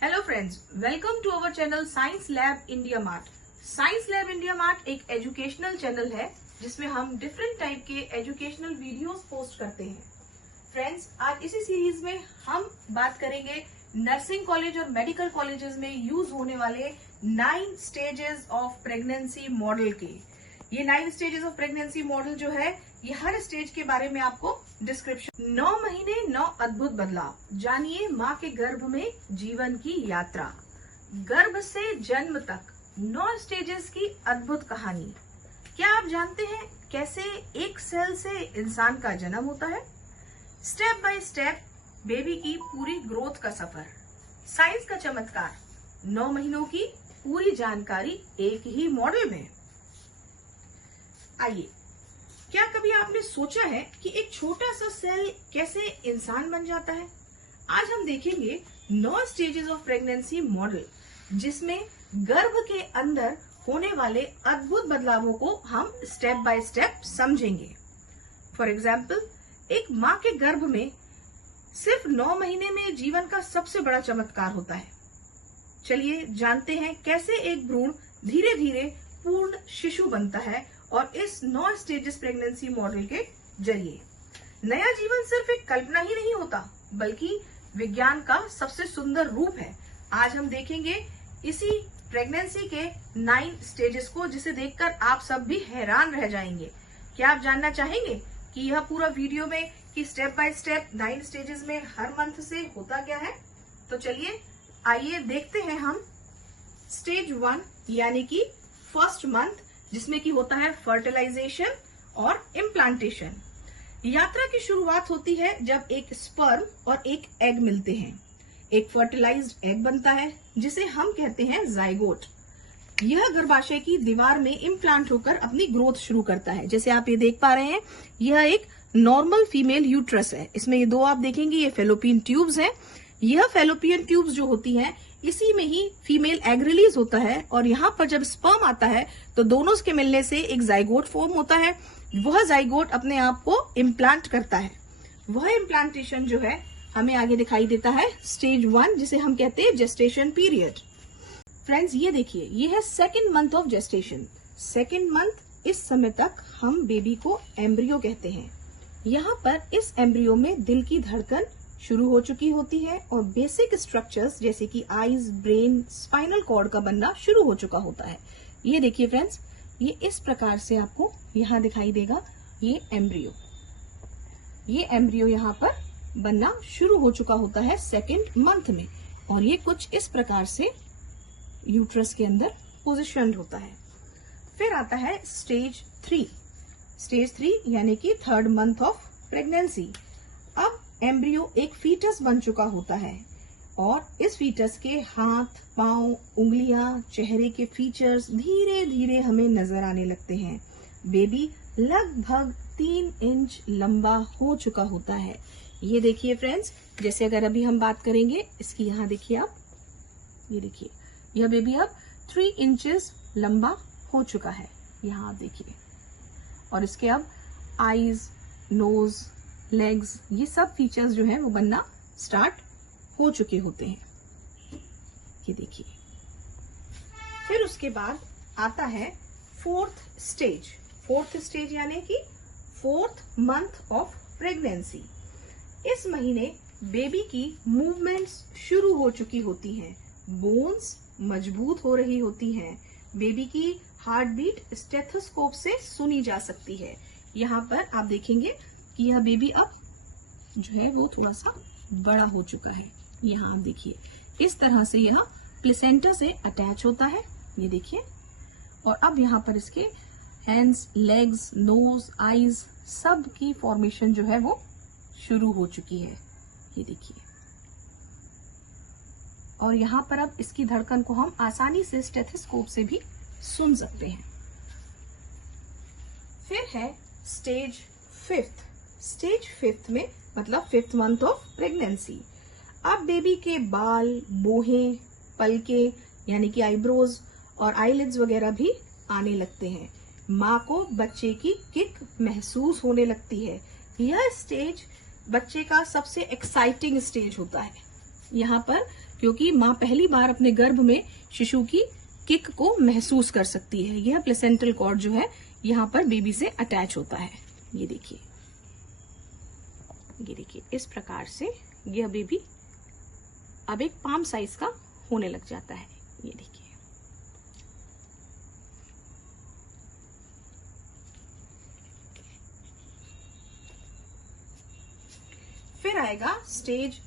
Hello friends, welcome to our channel science lab India mart. Science lab India mart एक educational channel है जिसमें हम different type के educational videos post करते हैं। फ्रेंड्स, आज इसी सीरीज में हम बात करेंगे नर्सिंग कॉलेज और मेडिकल कॉलेजेस में यूज होने वाले 9 स्टेजेस ऑफ प्रेगनेंसी मॉडल के। ये 9 स्टेजेस ऑफ प्रेगनेंसी मॉडल जो है, ये हर स्टेज के बारे में आपको डिस्क्रिप्शन। 9 महीने 9 अद्भुत बदलाव, जानिए माँ के गर्भ में जीवन की यात्रा। गर्भ से जन्म तक 9 स्टेजेस की अद्भुत कहानी। क्या आप जानते हैं कैसे एक सेल से इंसान का जन्म होता है? स्टेप बाय स्टेप बेबी की पूरी ग्रोथ का सफर। साइंस का चमत्कार, 9 महीनों की पूरी जानकारी एक ही मॉडल में। आइए, क्या कभी आपने सोचा है कि एक छोटा सा सेल कैसे इंसान बन जाता है? आज हम देखेंगे 9 स्टेजेस ऑफ प्रेगनेंसी मॉडल, जिसमें गर्भ के अंदर होने वाले अद्भुत बदलावों को हम स्टेप बाय स्टेप समझेंगे। फॉर एग्जाम्पल, एक माँ के गर्भ में सिर्फ 9 महीने में जीवन का सबसे बड़ा चमत्कार होता है। चलिए जानते हैं कैसे एक भ्रूण धीरे धीरे पूर्ण शिशु बनता है और इस 9 स्टेजेस प्रेगनेंसी मॉडल के जरिए। नया जीवन सिर्फ एक कल्पना ही नहीं होता, बल्कि विज्ञान का सबसे सुंदर रूप है। आज हम देखेंगे इसी प्रेगनेंसी के 9 स्टेजेस को, जिसे देखकर आप सब भी हैरान रह जाएंगे। क्या आप जानना चाहेंगे कि यह पूरा वीडियो में कि स्टेप बाय स्टेप 9 स्टेजेस में हर मंथ से होता क्या है? तो चलिए आइए देखते हैं हम स्टेज 1 यानी कि फर्स्ट मंथ, जिसमें कि होता है फर्टिलाइजेशन और इम्प्लांटेशन। यात्रा की शुरुआत होती है जब एक स्पर्म और एक एग मिलते हैं। एक फर्टिलाइज्ड एग बनता है जिसे हम कहते हैं जाइगोट। यह गर्भाशय की दीवार में इम्प्लांट होकर अपनी ग्रोथ शुरू करता है। जैसे आप ये देख पा रहे हैं, यह एक नॉर्मल फीमेल यूट्रस है। इसमें ये 2 आप देखेंगे, ये फेलोपियन ट्यूब्स हैं। यह फेलोपियन ट्यूब्स जो होती हैं, इसी में ही फीमेल एग रिलीज होता है और यहाँ पर जब स्पर्म आता है तो दोनों के मिलने से एक जाइगोट फॉर्म होता है। वह जाइगोट अपने आप को इम्प्लांट करता है। वह इम्प्लांटेशन जो है हमें आगे दिखाई देता है स्टेज 1, जिसे हम कहते हैं जेस्टेशन पीरियड। फ्रेंड्स, ये देखिए, ये है second month of gestation. Second month, इस समय तक हम बेबी को एम्ब्रियो कहते हैं। यहाँ पर इस एम्ब्रियो में दिल की धड़कन शुरू हो चुकी होती है और बेसिक स्ट्रक्चर्स जैसे कि आईज, ब्रेन, स्पाइनल कॉर्ड का बनना शुरू हो चुका होता है। ये देखिए फ्रेंड्स, ये इस प्रकार से आपको यहाँ दिखाई देगा। ये एम्ब्रियो यहाँ पर बनना शुरू हो चुका होता है सेकेंड मंथ में, और ये कुछ इस प्रकार से यूट्रस के अंदर पोजिशन्ड होता है। फिर आता है स्टेज 3। स्टेज 3 यानी कि थर्ड मंथ ऑफ प्रेगनेंसी। अब एम्ब्रियो एक फीटस बन चुका होता है और इस फीटस के हाथ, पांव, उंगलियां, चेहरे के फीचर्स धीरे धीरे हमें नजर आने लगते हैं। बेबी लगभग 3 इंच लंबा हो चुका होता है। ये देखिए फ्रेंड्स, जैसे अगर अभी हम बात करेंगे इसकी, यहाँ देखिए आप, ये देखिए, यह बेबी अब 3 इंचेस लंबा हो चुका है। यहाँ आप देखिए, और इसके अब आईज, नोज, लेग्स, ये सब फीचर्स जो हैं वो बनना स्टार्ट हो चुके होते हैं। ये देखिए। फिर उसके बाद आता है फोर्थ स्टेज। फोर्थ स्टेज यानी कि फोर्थ मंथ ऑफ प्रेगनेंसी। इस महीने बेबी की मूवमेंट्स शुरू हो चुकी होती हैं। बोन्स मजबूत हो रही होती हैं। बेबी की हार्ट बीट स्टेथोस्कोप से सुनी जा सकती है। यहाँ पर आप देखेंगे कि यह बेबी अब जो है वो थोड़ा सा बड़ा हो चुका है। यहाँ आप देखिए, इस तरह से यह प्लेसेंटा से अटैच होता है। ये देखिए, और अब यहाँ पर इसके हैंड्स, लेग्स, नोज, आईज, सब की फॉर्मेशन जो है वो शुरू हो चुकी है। ये देखिए, और यहाँ पर अब इसकी धड़कन को हम आसानी से स्टेथोस्कोप से भी सुन सकते हैं। फिर है स्टेज 5। स्टेज 5 में मतलब 5th मंथ ऑफ प्रेगनेंसी। अब बेबी के बाल, बोहें, पलके यानी कि आईब्रोज और आईलिड्स वगैरह भी आने लगते हैं। माँ को बच्चे की किक महसूस होने लगती है। यह स्टेज बच्चे का सबसे एक्साइटिंग स्टेज होता है। यहाँ पर क्योंकि माँ पहली बार अपने गर्भ में शिशु की किक को महसूस कर सकती है। यह प्लेसेंटल कॉर्ड जो है यहाँ पर बेबी से अटैच होता है। ये देखिए, इस प्रकार से यह बेबी अब एक पाम साइज का होने लग जाता है। ये देखिए, फिर आएगा स्टेज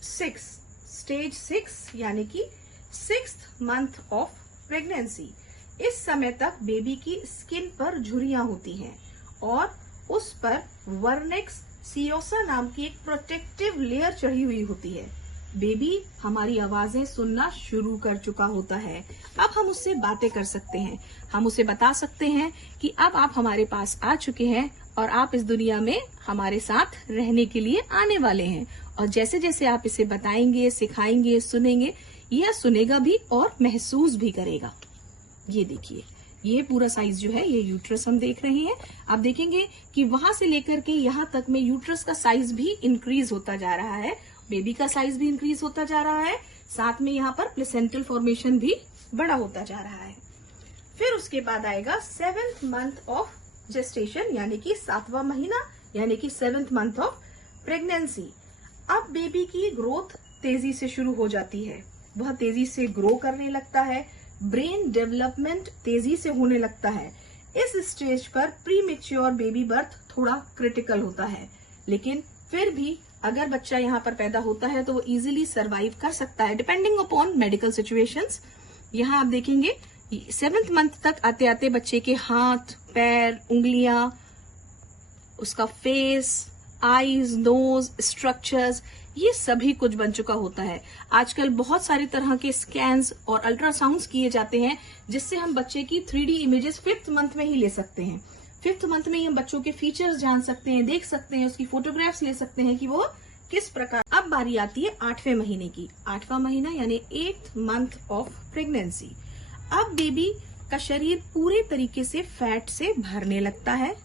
6 यानी कि 6th मंथ ऑफ प्रेगनेंसी। इस समय तक बेबी की स्किन पर झुर्रियां होती हैं और उस पर वर्नेक्स सियोसा नाम की एक प्रोटेक्टिव लेयर चढ़ी हुई होती है। बेबी हमारी आवाजें सुनना शुरू कर चुका होता है। अब हम उससे बातें कर सकते हैं, हम उसे बता सकते हैं कि अब आप हमारे पास आ चुके हैं और आप इस दुनिया में हमारे साथ रहने के लिए आने वाले हैं। और जैसे जैसे आप इसे बताएंगे, सिखाएंगे, सुनेंगे, यह सुनेगा भी और महसूस भी करेगा। ये देखिए, ये पूरा साइज जो है, ये यूट्रस हम देख रहे हैं। आप देखेंगे कि वहां से लेकर के यहाँ तक में यूट्रस का साइज भी इंक्रीज होता जा रहा है, बेबी का साइज भी इंक्रीज होता जा रहा है, साथ में यहाँ पर प्लेसेंटल फॉर्मेशन भी बड़ा होता जा रहा है। फिर उसके बाद आएगा 7th मंथ ऑफ जेस्टेशन यानी कि 7वां महीना, यानी कि 7th मंथ ऑफ प्रेगनेंसी। अब बेबी की ग्रोथ तेजी से शुरू हो जाती है, वह तेजी से ग्रो करने लगता है, ब्रेन डेवलपमेंट तेजी से होने लगता है। इस स्टेज पर प्री मैच्योर बेबी बर्थ थोड़ा क्रिटिकल होता है, लेकिन फिर भी अगर बच्चा यहाँ पर पैदा होता है तो वो इजीली सरवाइव कर सकता है डिपेंडिंग अपॉन मेडिकल सिचुएशंस। यहाँ आप देखेंगे 7th मंथ तक आते आते बच्चे के हाथ, पैर, उंगलियां, उसका फेस, आईज, नोज, स्ट्रक्चर्स, ये सभी कुछ बन चुका होता है। आजकल बहुत सारी तरह के स्कैन्स और अल्ट्रासाउंड्स किए जाते हैं जिससे हम बच्चे की 3D इमेजेस 5th मंथ में ही ले सकते हैं। 5th मंथ में ही हम बच्चों के फीचर्स जान सकते हैं, देख सकते हैं, उसकी फोटोग्राफ्स ले सकते हैं कि वो किस प्रकार। अब बारी आती है 8वें महीने की। 8वां महीना यानी 8th मंथ ऑफ प्रेगनेंसी। अब बेबी का शरीर पूरे तरीके से फैट से भरने लगता है,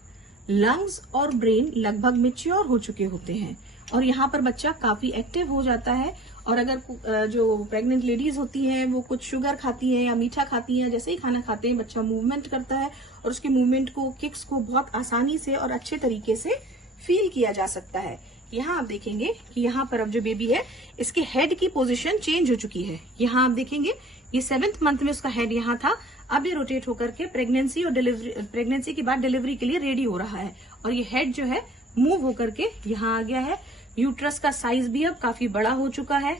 लंग्स और ब्रेन लगभग मैच्योर हो चुके होते हैं और यहाँ पर बच्चा काफी एक्टिव हो जाता है। और अगर जो प्रेग्नेंट लेडीज होती हैं वो कुछ शुगर खाती हैं या मीठा खाती हैं, जैसे ही खाना खाते हैं बच्चा मूवमेंट करता है और उसके मूवमेंट को, किक्स को बहुत आसानी से और अच्छे तरीके से फील किया जा सकता है। यहाँ आप देखेंगे कि यहाँ पर अब जो बेबी है इसके हेड की पोजीशन चेंज हो चुकी है। यहाँ आप देखेंगे ये 7th मंथ में उसका हेड यहाँ था, अब ये रोटेट होकर के प्रेगनेंसी और डिलीवरी, प्रेगनेंसी के बाद डिलीवरी के लिए रेडी हो रहा है और ये हेड जो है मूव होकर के यहाँ आ गया है। यूट्रस का साइज भी अब काफी बड़ा हो चुका है,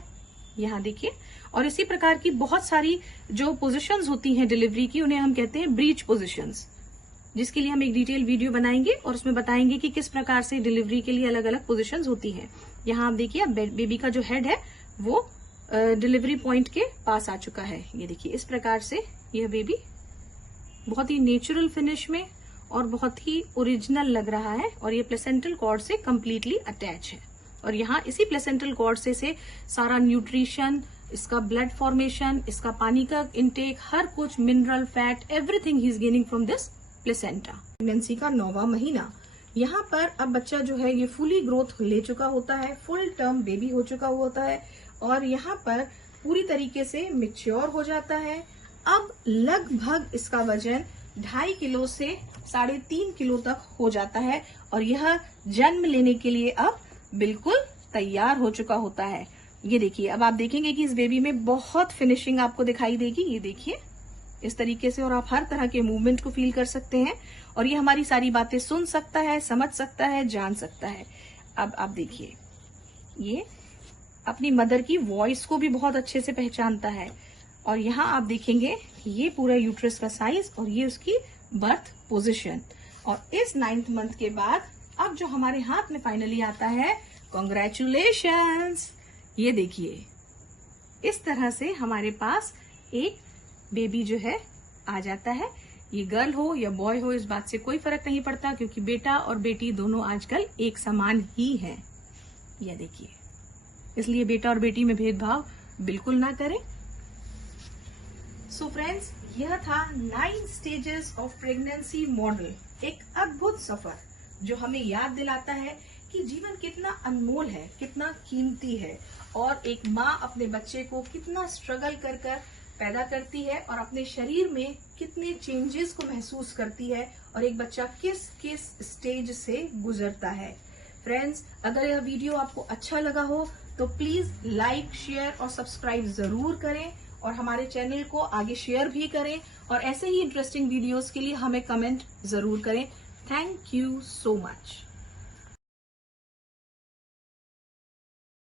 यहाँ देखिए। और इसी प्रकार की बहुत सारी जो पोजीशंस होती हैं डिलीवरी की, उन्हें हम कहते हैं ब्रीच पोजीशंस, जिसके लिए हम एक डिटेल वीडियो बनाएंगे और उसमें बताएंगे कि किस प्रकार से डिलीवरी के लिए अलग अलग पोजीशंस होती हैं। यहाँ आप देखिए, बेबी का जो हेड है वो डिलीवरी पॉइंट के पास आ चुका है। ये देखिए, इस प्रकार से यह बेबी बहुत ही नेचुरल फिनिश में और बहुत ही ओरिजिनल लग रहा है और ये प्लेसेंटल कॉर्ड से कंप्लीटली अटैच है। और यहाँ इसी प्लेसेंटल कॉर्ड से सारा न्यूट्रिशन, इसका ब्लड फॉर्मेशन, इसका पानी का इंटेक, हर कुछ, mineral, fat, everything he is gaining from this placenta. Pregnancy का 9वां महीना, यहाँ पर अब बच्चा जो है ये फुली ग्रोथ ले चुका होता है, फुल टर्म बेबी हो चुका होता है और यहाँ पर पूरी तरीके से मैच्योर हो जाता है। अब लगभग इसका वजन 2.5 किलो से 3.5 किलो तक हो जाता है और यह जन्म लेने के लिए अब बिल्कुल तैयार हो चुका होता है। ये देखिए, अब आप देखेंगे कि इस बेबी में बहुत फिनिशिंग आपको दिखाई देगी। ये देखिए इस तरीके से, और आप हर तरह के मूवमेंट को फील कर सकते हैं और ये हमारी सारी बातें सुन सकता है, समझ सकता है, जान सकता है। अब आप देखिए, ये अपनी मदर की वॉइस को भी बहुत अच्छे से पहचानता है। और यहाँ आप देखेंगे ये पूरा यूट्रस का साइज और ये उसकी बर्थ पोजीशन। और इस 9th मंथ के बाद अब जो हमारे हाथ में फाइनली आता है, कॉन्ग्रेचुलेशंस। ये देखिए, इस तरह से हमारे पास एक बेबी जो है आ जाता है। ये गर्ल हो या बॉय हो, इस बात से कोई फर्क नहीं पड़ता, क्योंकि बेटा और बेटी दोनों आजकल एक समान ही हैं। ये देखिए, इसलिए बेटा और बेटी में भेदभाव बिल्कुल ना करें। सो फ्रेंड्स, यह था 9 स्टेजेस ऑफ प्रेगनेंसी मॉडल, एक अद्भुत सफर जो हमें याद दिलाता है कि जीवन कितना अनमोल है, कितना कीमती है और एक माँ अपने बच्चे को कितना स्ट्रगल कर कर पैदा करती है और अपने शरीर में कितने चेंजेस को महसूस करती है और एक बच्चा किस किस स्टेज से गुजरता है। फ्रेंड्स, अगर यह वीडियो आपको अच्छा लगा हो तो प्लीज लाइक, शेयर और सब्सक्राइब जरूर करें और हमारे चैनल को आगे शेयर भी करें और ऐसे ही इंटरेस्टिंग वीडियोस के लिए हमें कमेंट जरूर करें। Thank you so much.